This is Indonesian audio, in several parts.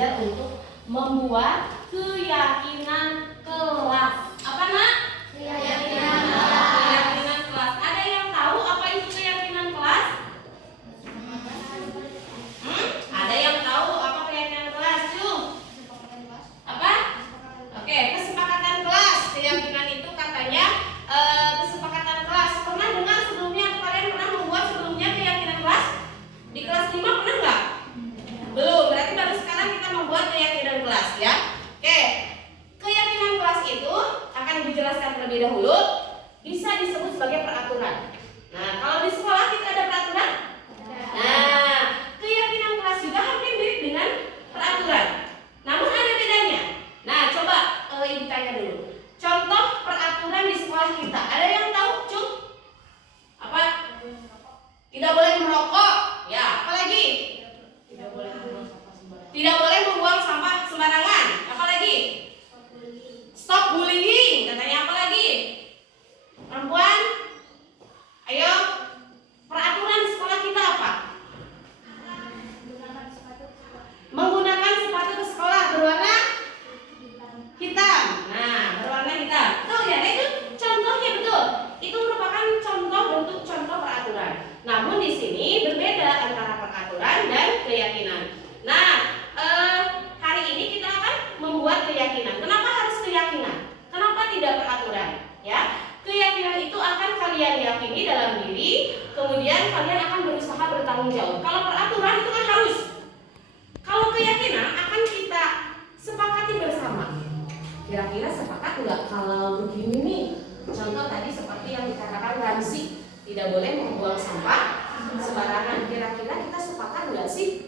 belajar untuk membuat keyakinan kelas. Apa nak? Keyakinan Kelas. Ada yang tahu apa itu keyakinan kelas? Ada yang tahu apa keyakinan kelas? Apa? Oke, kesepakatan kelas. Keyakinan itu katanya kesepakatan kelas. Pernah dengar sebelumnya? Kalian pernah membuat sebelumnya keyakinan kelas? Di kelas 5 pernah nggak? Belum. Berarti baru sekarang kita membuat keyakinan kelas ya. Oke. Keyakinan kelas itu akan dijelaskan terlebih dahulu. Bisa disebut sebagai peraturan. Nah, kalau di sekolah kita ada peraturan? Nah, keyakinan kelas juga hampir mirip dengan peraturan. Namun ada bedanya. Nah, coba Ibu tanya dulu. Contoh peraturan di sekolah kita. Ada yang tahu, Cuk? Apa? Tidak boleh merokok. Ya, apa lagi? Tidak boleh membuang sampah sembarangan. Apa lagi? Stop bullying. Katanya apa lagi? Perempuan? Ayo. Peraturan di sekolah kita apa? Menggunakan sepatu ke sekolah berwarna hitam. Nah, berwarna hitam. Tuh ya, itu contohnya betul. Itu merupakan contoh bentuk contoh peraturan. Namun di sini berbeda antara peraturan dan keyakinan. Nah, hari ini kita akan membuat keyakinan. Kenapa harus keyakinan? Kenapa tidak peraturan? Ya, keyakinan itu akan kalian yakini dalam diri, kemudian kalian akan berusaha bertanggung jawab. Kalau peraturan itu kan harus. Kalau keyakinan akan kita sepakati bersama. Kira-kira sepakat nggak kalau begini nih? Contoh tadi seperti yang dikatakan Ramzi, tidak boleh membuang sampah sembarangan. Kira-kira kita sepakat nggak sih?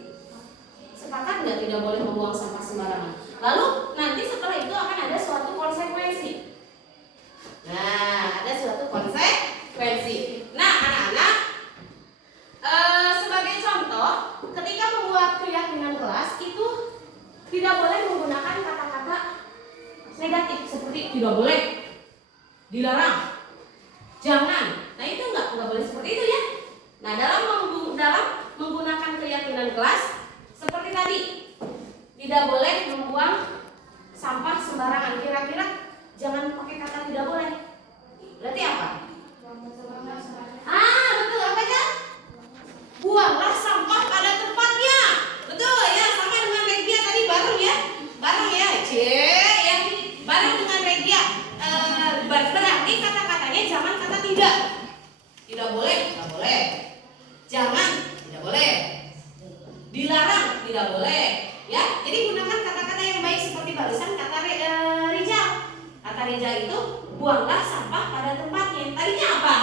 Sepakat nggak tidak boleh membuang sampah sembarangan? Lalu nanti setelah itu akan ada suatu konsekuensi. Nah, ada suatu konsekuensi. Nah, anak-anak, sebagai contoh, ketika membuat keyakinan kelas itu tidak boleh menggunakan kata-kata negatif seperti tidak boleh, dilarang, jangan. Nah, itu nggak boleh seperti itu ya. Nah, dalam menggunakan keyakinan kelas seperti tadi, tidak boleh membuang sampah sembarangan. Kira-kira jangan pakai kata tidak boleh. Berarti apa? Betul, apa ya? Buanglah sampah pada tempatnya. Betul ya, sama dengan Regia tadi bareng ya. Bareng ya. Ya. Bareng dengan Regia. Berarti kata-katanya jangan kata tidak. Tidak boleh, tidak boleh. Jangan, tidak boleh. Dilarang, tidak boleh. Ya, jadi gunakan kata-kata yang baik seperti barusan kata Rijal. Kata Rijal itu buanglah sampah pada tempatnya. Tadinya apa?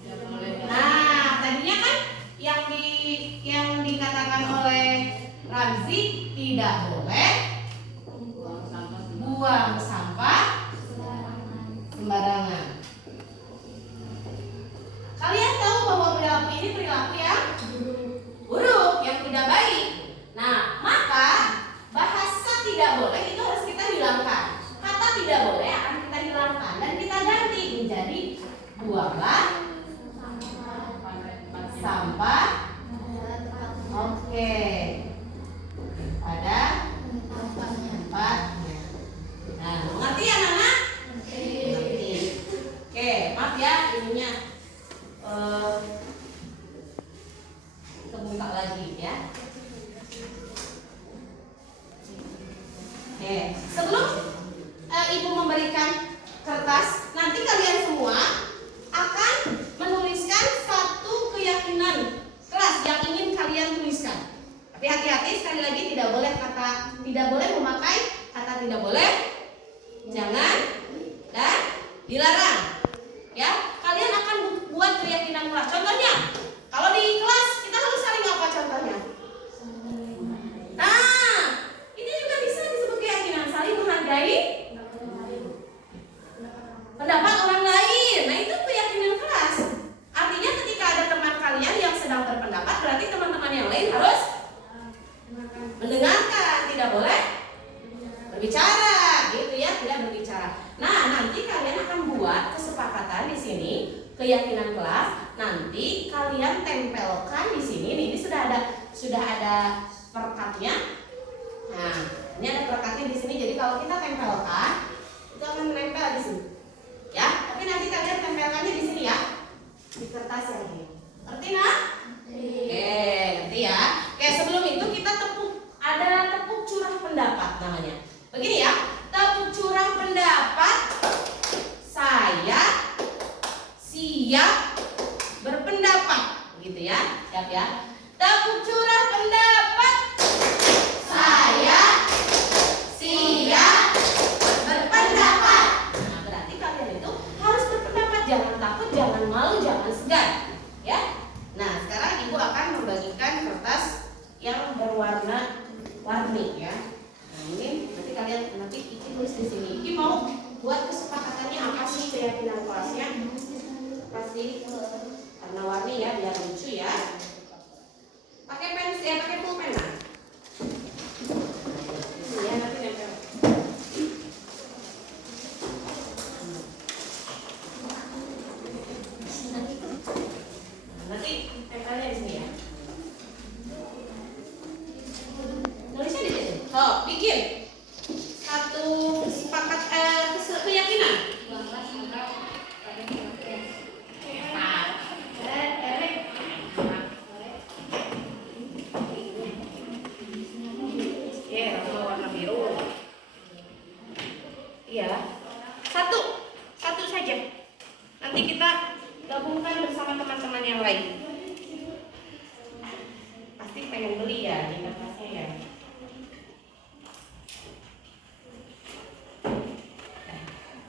Tidak boleh. Nah, tadinya kan yang dikatakan oleh Ramzi tidak boleh buang sampah sembarangan. Kalian tahu bahwa perilaku ini perilaku yang buruk, yang tidak baik. Nah, maka bahasa tidak boleh itu harus kita hilangkan. Kata tidak boleh akan kita hilangkan dan kita ganti menjadi buanglah sampah. Oke. Pada tempatnya. Nah, mengerti ya anak-anak? Mengerti. Oke, maaf ya ininya kebuka lagi ya. Oke, sebelum Ibu memberikan kertas, nanti kalian semua akan menuliskan satu keyakinan kelas yang ingin kalian tuliskan. Tapi hati-hati, sekali lagi tidak boleh memakai kata tidak boleh, jangan, dan dilarang. Ya, kalian akan buat keyakinan kelas. Contohnya, kalau di kelas kita harus saling apa contohnya? Nah, ini juga bisa disebut keyakinan, saling menghargai pendapat orang lain. Nah, itu keyakinan kelas. Artinya ketika ada teman kalian yang sedang berpendapat, berarti teman-teman yang lain harus mendengarkan, tidak boleh berbicara, gitu ya, tidak berbicara. Nah, nanti kalian akan buat kesepakatan di sini, keyakinan kelas. Nanti kalian tempelkan di sini. Ini sudah ada perkatnya. Nah, Ini ada pelekatnya di sini. Jadi kalau kita tempelkan, itu akan menempel di sini. Ya, tapi nanti kalian tempelkannya di sini ya, di kertas yang ini. Ngerti nak? Oke, ngerti ya. Oke, sebelum itu kita ada tepuk curah pendapat namanya. Begini ya, tepuk curah pendapat. Saya siap berpendapat, gitu ya, siap ya. Tepuk curah pendapat. Saya siap berpendapat. Nah, berarti kalian itu harus berpendapat, jangan takut, jangan malu, jangan segan, ya. Nah, sekarang ibu akan membagikan kertas yang berwarna-warni ya. Nah, ini nanti kalian Iki tulis di sini. Iki mau buat kesepakatannya apa sih keyakinan kelasnya? Pasti warna-warni ya, biar lucu ya. Pakai pensil ya, pakai pulpen nah. Ya, nanti nempel. Nanti tempelnya di sini ya. Nulisnya di situ. Oh, bikin satu sepakat keyakinan. Warna biru. Iya. Satu saja. Nanti kita gabungkan bersama teman-teman yang lain. Pasti pengen beli ya di kertasnya ya.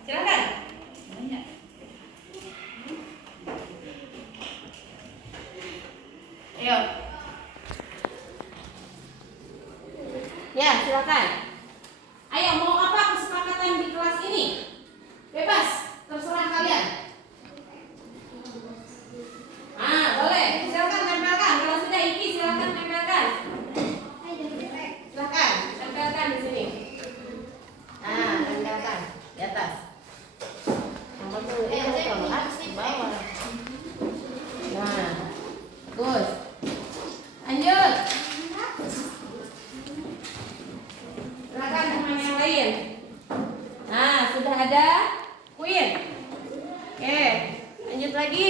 Silakan. Ayo. Ya, silakan. Ayo, mau apa kesepakatan di kelas ini? Bebas, terserah kalian. Boleh. Silakan tempelkan. Kalau sudah Iki, silakan tempelkan. Silakan, tempelkan di sini. Tempelkan di atas. Nomor tuh, kalau atas di bawah. Nah, bagus. Lanjut. Silakan teman yang lain. Nah, sudah ada Queen. Oke, lanjut lagi.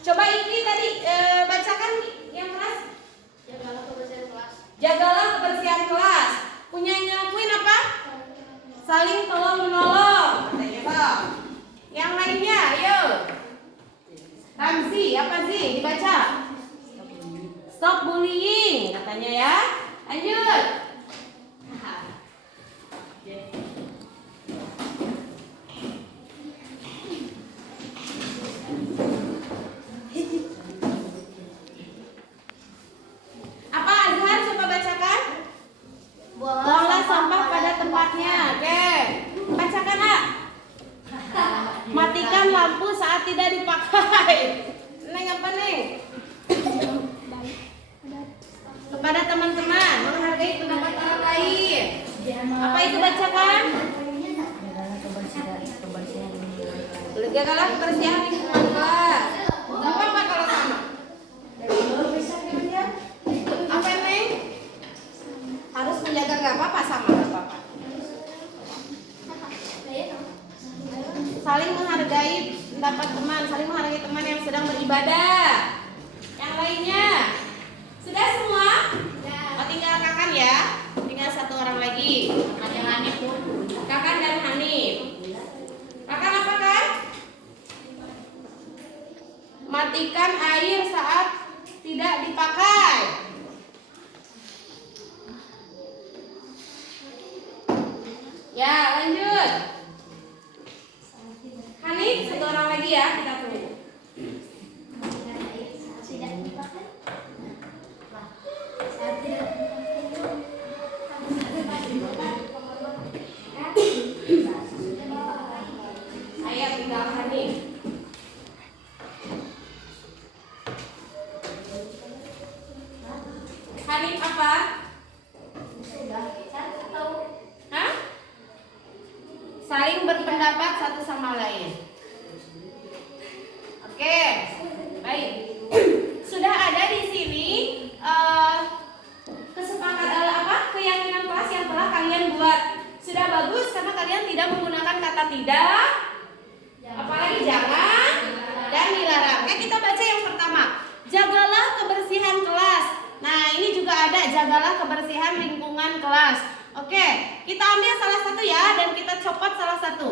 Coba Iki tadi bacakan yang kelas. Jagalah kebersihan kelas. Punyanya Queen apa? Saling tolong menolong. Katanya Bang. Yang lainnya, ayo. Ramzi, apa sih? Dibaca. Stop bullying, katanya ya. Lanjut. Apa Azhar, coba bacakan. Buanglah sampah pada tempatnya. Oke. Bacakan A. Matikan lampu saat tidak dipakai. Neng apa Neng? Kepada teman-teman, menghargai pendapat orang lain. Apa itu bacakan? Jagalah kebersihan lingkungan kelas. Gak apa-apa kalau sama. Apa Neng? Harus menjaga, gak apa-apa, sama gak apa-apa. Saling menghargai pendapat teman, saling menghargai teman yang sedang beribadah. Yang lainnya sudah semua? Oh, tinggal Kakan ya. Tinggal satu orang lagi. Ada Hanif. Kakan dan Hanif. Kakan apa kan? Matikan air saat tidak dipakai. Ya, lanjut. Hanif, satu orang lagi ya, kita tunggu. Saya tinggal Hanif. Hanif apa? Hah? Saling berpendapat satu sama lain. Oke, baik. Sudah ada di sini tidak, apalagi jangan, dan dilarang. Oke, kita baca yang pertama. Jagalah kebersihan kelas. Nah, ini juga ada jagalah kebersihan lingkungan kelas. Oke, kita ambil salah satu ya dan kita copot salah satu.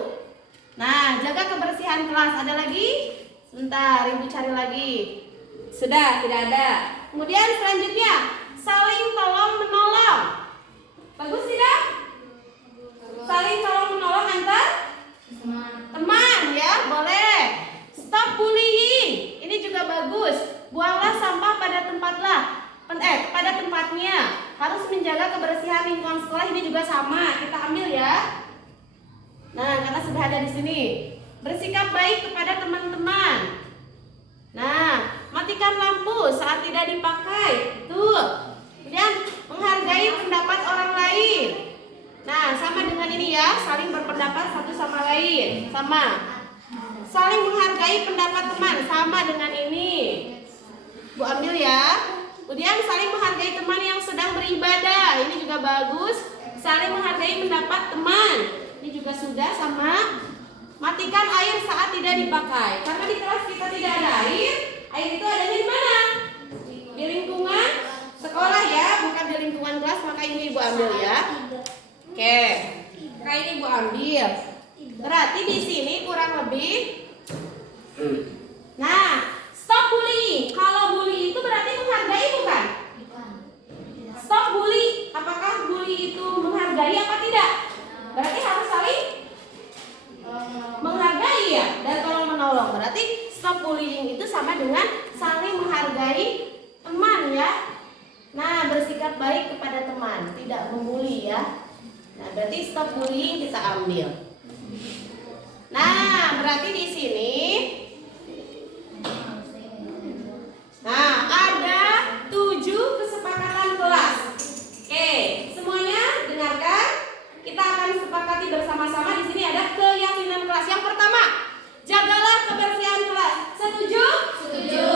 Nah, jaga kebersihan kelas. Ada lagi? Sebentar, Ibu cari lagi. Sudah, tidak ada. Kemudian selanjutnya, saling tolong menolong. Bagus tidak? Saling tolong menolong antar teman ya, boleh. Stop bullying. Ini juga bagus. Buanglah sampah pada pada tempatnya. Harus menjaga kebersihan lingkungan sekolah, ini juga sama. Kita ambil ya. Nah, karena sudah ada di sini. Bersikap baik kepada teman-teman. Nah, matikan lampu saat tidak dipakai. Tuh. Kemudian menghargai pendapat orang lain. Nah, sama dengan ini ya, saling berpendapat satu sama lain. Sama. Saling menghargai pendapat teman, sama dengan ini. Bu ambil ya. Kemudian saling menghargai teman yang sedang beribadah. Ini juga bagus. Saling menghargai pendapat teman. Ini juga sudah sama. Matikan air saat tidak dipakai. Karena di kelas kita tidak ada air. Air itu adanya di mana? Di lingkungan sekolah ya, bukan di lingkungan kelas. Maka ini Ibu ambil ya. Oke. Maka ini Ibu ambil. Berarti di sini kurang lebih. Nah, stop bullying. Kalau bully itu berarti menghargai bukan? Stop bully. Apakah bully itu menghargai apa tidak? Berarti harus saling menghargai ya. Dan tolong menolong. Berarti stop bullying itu sama dengan saling menghargai teman ya. Nah, bersikap baik kepada teman, tidak membuli ya. Nah, berarti stop bullying kita ambil. Nah, berarti di sini. Nah, ada 7 kesepakatan kelas. Oke, semuanya dengarkan. Kita akan sepakati bersama-sama. Di sini ada keyakinan kelas. Yang pertama, jagalah kebersihan kelas. Setuju? Setuju.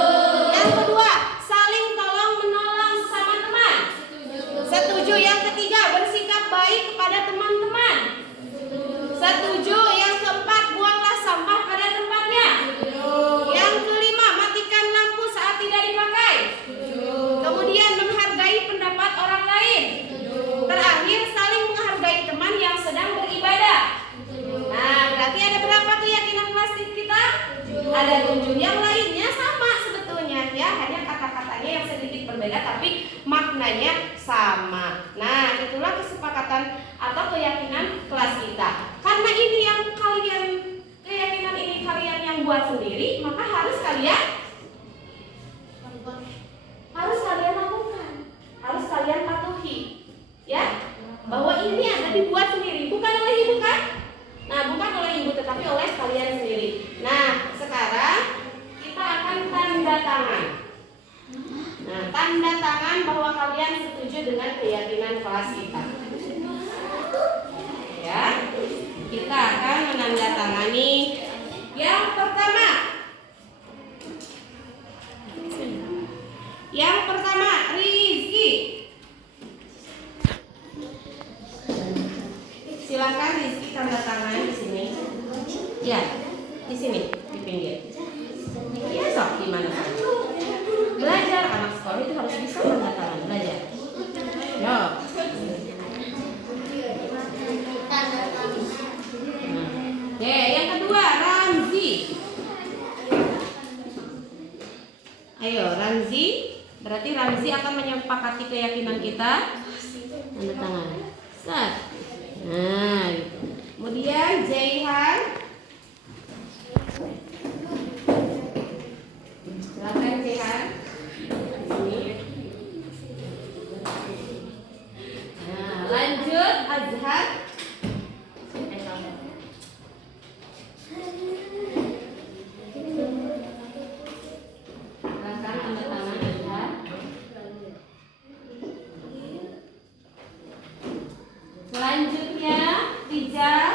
Yang kedua, saling tolong menolong sesama teman. Setuju. Yang ketiga, bersikap baik kepada teman-teman. Setuju. Yang keempat, buanglah sampah pada tempatnya. Yang kelima, matikan lampu saat tidak dipakai. Kemudian menghargai pendapat orang lain. Terakhir, saling menghargai teman yang sedang beribadah. Nah, berarti ada berapa keyakinan kelas kita? Ada 7. Yang lainnya sama sebetulnya ya, hanya kata-katanya yang sedikit berbeda tapi maknanya sama. Nah, itulah kesepakatan atau keyakinan kelas kita. Karena ini yang kalian, keyakinan ini kalian yang buat sendiri, maka harus kalian lakukan, harus kalian patuhi, ya, bahwa ini ada dibuat sendiri, bukan oleh ibu kan? Nah, bukan oleh ibu tetapi oleh kalian sendiri. Nah, sekarang kita akan tanda tangan. Nah, tanda tangan bahwa kalian setuju dengan keyakinan kelas kita. Ya, kita akan menandatangani yang pertama. Yang pertama, Rizky. Silakan Rizky tanda tangan di sini. Ya, di sini, di pinggir. Ya, sok gimana? Belajar anak sekolah itu harus bisa tanda tangan, belajar. Yo. Oke, yang kedua, Ramzi. Ayo, Ramzi. Berarti Ramzi akan menyepakati keyakinan kita. Tanda tangan. Set. Nah, gitu. Kemudian Jaihan. Silakan Jaihan. Di sini. Nah, lanjut Azhar. Selanjutnya Rijal.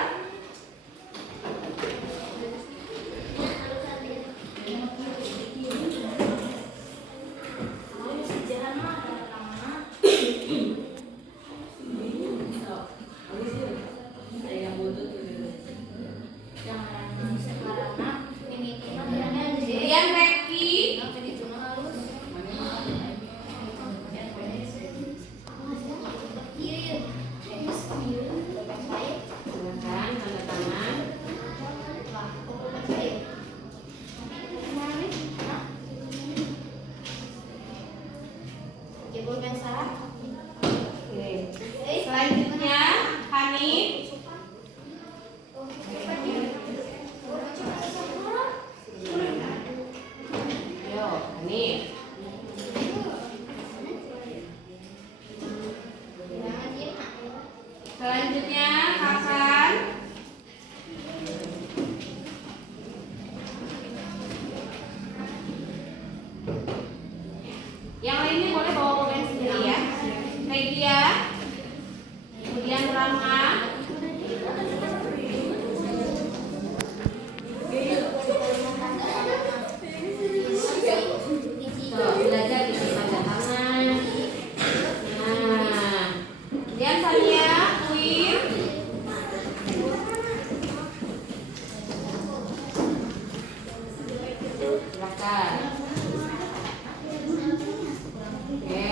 Oke. Selanjutnya Hanif. Yo, Hanif. Selanjutnya Hasan. Yang lainnya boleh bawa pulpen sendiri ya. Regia. Kemudian Rama. Tuh, belajar di tanda tangan. Nah, kemudian Tania, Wim. Silakan. Oke,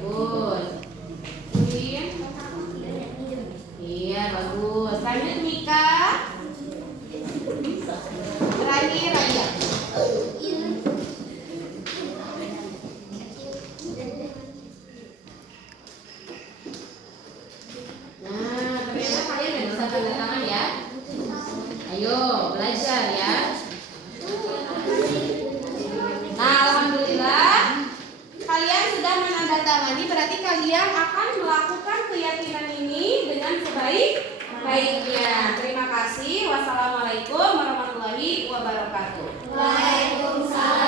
bagus. Wim. Iya, bagus. Lanjut Mika. Terakhir Raya. Nah, ternyata kalian udah bisa tanda tangan ya. Ayo, belajar ya. Nah, alhamdulillah kalian sudah menandatangani, berarti kalian akan melakukan keyakinan ini dengan sebaik-baiknya. Terima kasih. Wassalamualaikum warahmatullahi wabarakatuh. Waalaikumsalam.